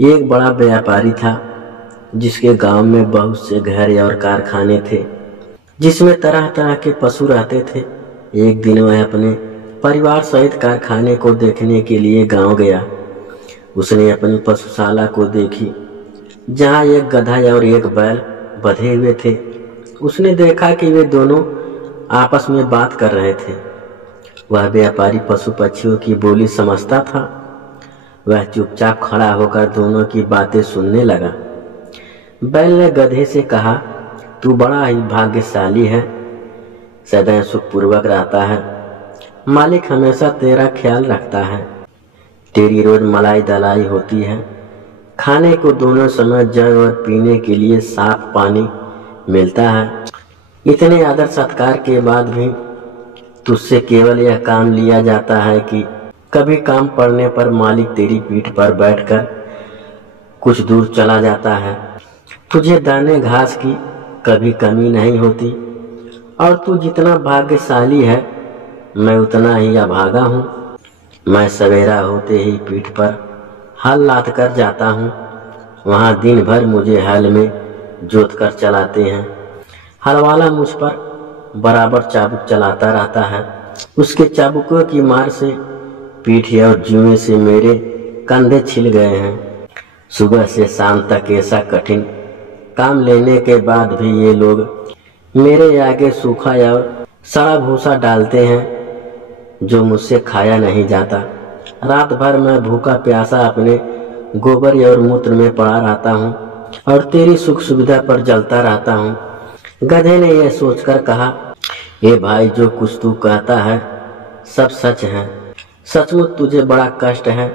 एक बड़ा व्यापारी था जिसके गांव में बहुत से घर और कारखाने थे जिसमें तरह तरह के पशु रहते थे। एक दिन वह अपने परिवार सहित कारखाने को देखने के लिए गांव गया। उसने अपनी पशुशाला को देखी जहां एक गधा और एक बैल बंधे हुए थे। उसने देखा कि वे दोनों आपस में बात कर रहे थे। वह व्यापारी पशु पक्षियों की बोली समझता था। वह चुपचाप खड़ा होकर दोनों की बातें सुनने लगा। बैल ने गधे से कहा, तू बड़ा ही भाग्यशाली है, सदैव सुखपूर्वक रहता है। मालिक हमेशा तेरा ख्याल रखता है। तेरी रोज मलाई दलाई होती है। खाने को दोनों समय जल और पीने के लिए साफ पानी मिलता है। इतने आदर सत्कार के बाद भी तुझसे केवल यह काम लिया जाता है कि कभी काम पड़ने पर मालिक तेरी पीठ पर बैठकर कुछ दूर चला जाता है। तुझे दाने घास की कभी कमी नहीं होती और तू जितना भाग्यशाली है मैं उतना ही अभागा हूँ। मैं सवेरा होते ही पीठ पर हल लाद कर जाता हूँ। वहाँ दिन भर मुझे हल में जोत कर चलाते हैं। हल वाला मुझ पर बराबर चाबुक चलाता रहता है। उसके चाबुकों की मार से पीठ और जुएं से मेरे कंधे छिल गए हैं। सुबह से शाम तक ऐसा कठिन काम लेने के बाद भी ये लोग मेरे आगे सूखा और सड़ा भूसा डालते हैं जो मुझसे खाया नहीं जाता। रात भर मैं भूखा प्यासा अपने गोबर और मूत्र में पड़ा रहता हूँ और तेरी सुख सुविधा पर जलता रहता हूँ। गधे ने यह सोचकर कहा, ए भाई, जो कुछ तू कहता है सब सच है। सचमुच तुझे बड़ा कष्ट है,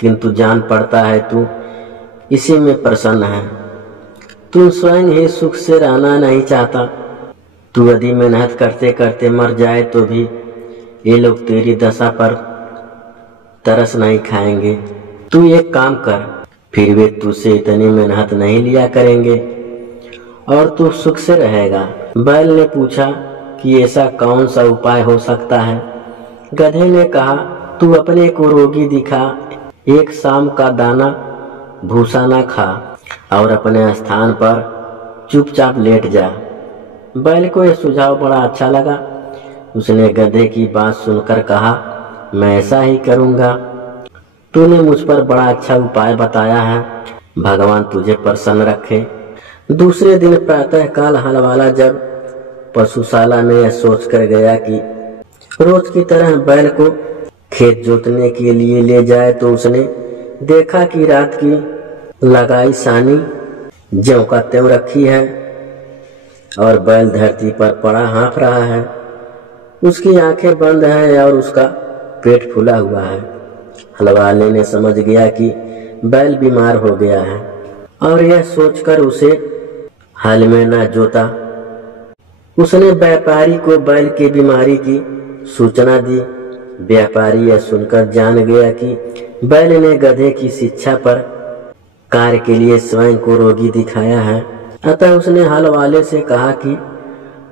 किंतु जान पड़ता है तू इसी में प्रसन्न है। तू स्वयं ही सुख से रहना नहीं चाहता। तू यदि मेहनत करते करते मर जाए तो भी ये लोग तेरी दशा पर तरस नहीं खाएंगे। तू एक काम कर, फिर वे तुझसे इतनी मेहनत नहीं लिया करेंगे और तू सुख से रहेगा। बैल ने पूछा कि ऐसा कौन सा उपाय हो सकता है। गधे ने कहा, तू अपने को रोगी दिखा, एक शाम का दाना भूसा ना खा और अपने स्थान पर चुपचाप लेट जा। बैल को यह सुझाव बड़ा अच्छा लगा। उसने गधे की बात सुनकर कहा, मैं ऐसा ही करूँगा। तूने मुझ पर बड़ा अच्छा उपाय बताया है। भगवान तुझे प्रसन्न रखे। दूसरे दिन प्रातःकाल हल वाला जब पशुशाला में यह सोच कर गया कि रोज की तरह बैल को खेत जोतने के लिए ले जाए तो उसने देखा कि रात की लगाई सानी ज्यों का त्यों रखी है और बैल धरती पर पड़ा हाँफ रहा है। उसकी आंखें बंद हैं और उसका पेट फूला हुआ है। हलवाले ने समझ गया कि बैल बीमार हो गया है और यह सोचकर उसे हल में न जोता। उसने व्यापारी को बैल की बीमारी की सूचना दी। व्यापारी यह सुनकर जान गया कि बैल ने गधे की शिक्षा पर कार्य के लिए स्वयं को रोगी दिखाया है। अतः उसने हल वाले से कहा कि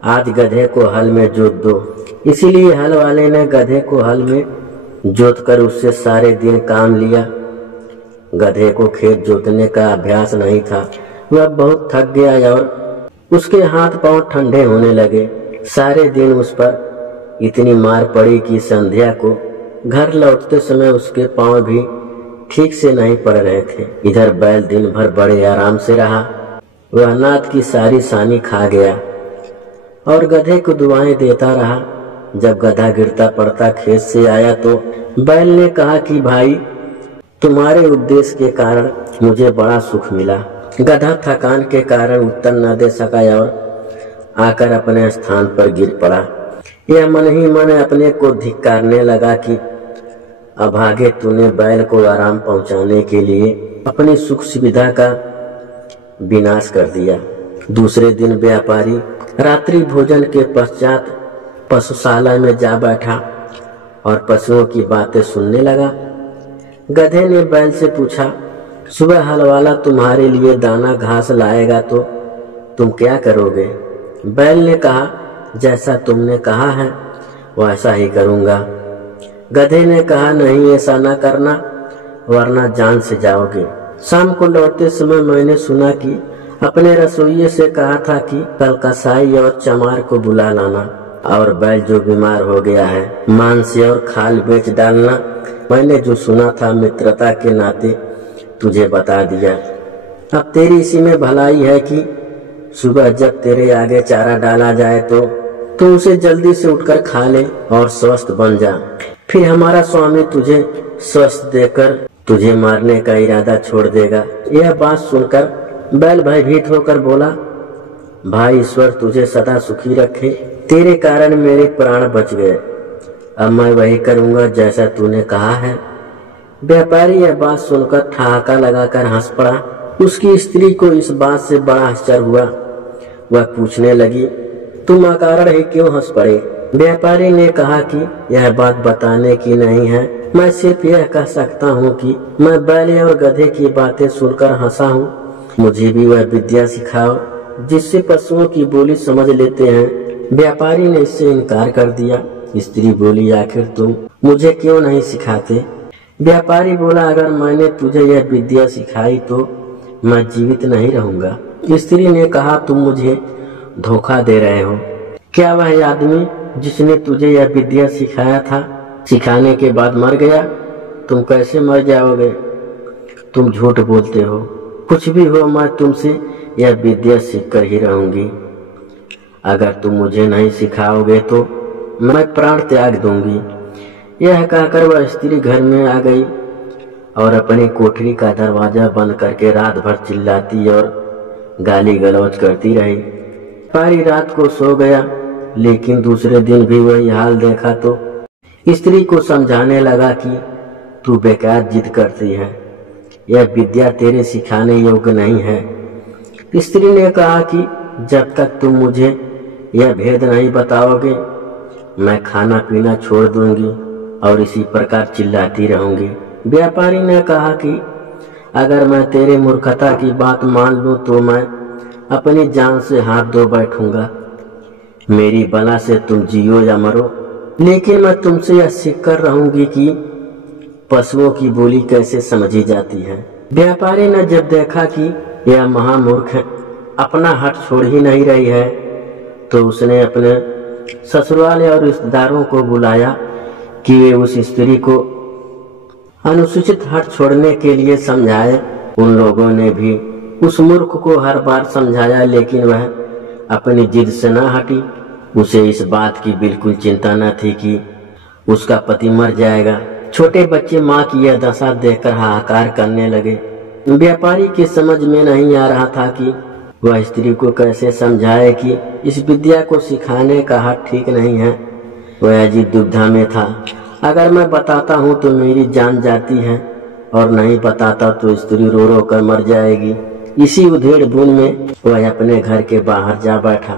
आज गधे को हल में जोत दो। इसीलिए हल वाले ने गधे को हल में जोत कर उससे सारे दिन काम लिया। गधे को खेत जोतने का अभ्यास नहीं था। वह बहुत थक गया और उसके हाथ पांव ठंडे होने लगे। सारे दिन उस पर इतनी मार पड़ी कि संध्या को घर लौटते समय उसके पांव भी ठीक से नहीं पड़ रहे थे। इधर बैल दिन भर बड़े आराम से रहा। वह नाद की सारी सानी खा गया और गधे को दुआएं देता रहा। जब गधा गिरता पड़ता खेत से आया तो बैल ने कहा कि भाई, तुम्हारे उपदेश के कारण मुझे बड़ा सुख मिला। गधा थकान के कारण उत्तर न दे सका और आकर अपने स्थान पर गिर पड़ा। यह मन ही मन अपने को धिक्कारने लगा कि अभागे, तूने बैल को आराम पहुंचाने के लिए अपनी सुख सुविधा का विनाश कर दिया। दूसरे दिन व्यापारी रात्रि भोजन के पश्चात पशुशाला में जा बैठा और पशुओं की बातें सुनने लगा। गधे ने बैल से पूछा, सुबह हल वाला तुम्हारे लिए दाना घास लाएगा तो तुम क्या करोगे? बैल ने कहा, जैसा तुमने कहा है वैसा ही करूँगा। गधे ने कहा, नहीं, ऐसा न करना वरना जान से जाओगे। शाम को लौटते समय मैंने सुना कि अपने रसोइये से कहा था कि कल कसाई और चमार को बुला लाना और बैल जो बीमार हो गया है मांस और खाल बेच डालना। मैंने जो सुना था मित्रता के नाते तुझे बता दिया। अब तेरी इसी में भलाई है कि सुबह जब तेरे आगे चारा डाला जाए तो उसे जल्दी से उठकर खा ले और स्वस्थ बन जा। फिर हमारा स्वामी तुझे स्वस्थ देकर तुझे मारने का इरादा छोड़ देगा। यह बात सुनकर बैल भयभीत होकर बोला, भाई ईश्वर तुझे सदा सुखी रखे, तेरे कारण मेरे प्राण बच गए। अब मैं वही करूंगा जैसा तूने कहा है। व्यापारी यह बात सुनकर ठहाका लगाकर हंस पड़ा। उसकी स्त्री को इस बात से बड़ा आश्चर्य हुआ। वह पूछने लगी, तुम अकारण ही क्यों हंस पड़े? व्यापारी ने कहा कि यह बात बताने की नहीं है, मैं सिर्फ यह कह सकता हूँ कि मैं बैल और गधे की बातें सुनकर हंसा हूँ। मुझे भी वह विद्या सिखाओ जिससे पशुओं की बोली समझ लेते हैं। व्यापारी ने इससे इनकार कर दिया। स्त्री बोली, आखिर तुम मुझे क्यों नहीं सिखाते? व्यापारी बोला, अगर मैंने तुझे यह विद्या सिखाई तो मैं जीवित नहीं रहूंगा। स्त्री ने कहा, तुम मुझे धोखा दे रहे हो। क्या वह आदमी जिसने तुझे यह विद्या सिखाया था सिखाने के बाद मर गया? तुम कैसे मर जाओगे? तुम झूठ बोलते हो। कुछ भी हो, मैं तुमसे यह विद्या सीख कर ही रहूंगी। अगर तुम मुझे नहीं सिखाओगे तो मैं प्राण त्याग दूंगी। यह कहकर वह स्त्री घर में आ गई और अपनी कोठरी का दरवाजा बंद करके रात भर चिल्लाती और गाली गलौज करती रही। व्यापारी रात को सो गया, लेकिन दूसरे दिन भी वही हाल देखा तो स्त्री को समझाने लगा कि तू बेकार जिद करती है, यह विद्या तेरे सिखाने योग्य नहीं है। स्त्री ने कहा कि जब तक तुम मुझे यह भेद नहीं बताओगे मैं खाना पीना छोड़ दूंगी और इसी प्रकार चिल्लाती रहूंगी। व्यापारी ने कहा कि अगर मैं तेरे मूर्खता की बात मान लूं तो मैं अपनी जान से हाथ धो बैठूंगा। मेरी बला से तुम जियो या मरो, लेकिन मैं तुमसे यह सीख कर रहूंगी कि पशुओं की बोली कैसे समझी जाती है। व्यापारी ने जब देखा कि यह महामूर्ख अपना हट छोड़ ही नहीं रही है तो उसने अपने ससुराल और रिश्तेदारों को बुलाया कि वे उस स्त्री को अनुसूचित हट छोड़ने के लिए समझाए। उन लोगों ने भी उस मूर्ख को हर बार समझाया, लेकिन वह अपनी जिद से न हटी। उसे इस बात की बिल्कुल चिंता न थी कि उसका पति मर जाएगा। छोटे बच्चे माँ की यह दशा देखकर हाहाकार करने लगे। व्यापारी की समझ में नहीं आ रहा था कि वह स्त्री को कैसे समझाए कि इस विद्या को सिखाने का हाथ ठीक नहीं है। वह अजीब दुविधा में था। अगर मैं बताता हूँ तो मेरी जान जाती है और नहीं बताता तो स्त्री रो रो कर मर जाएगी। इसी उधेड़ बुन में वह अपने घर के बाहर जा बैठा।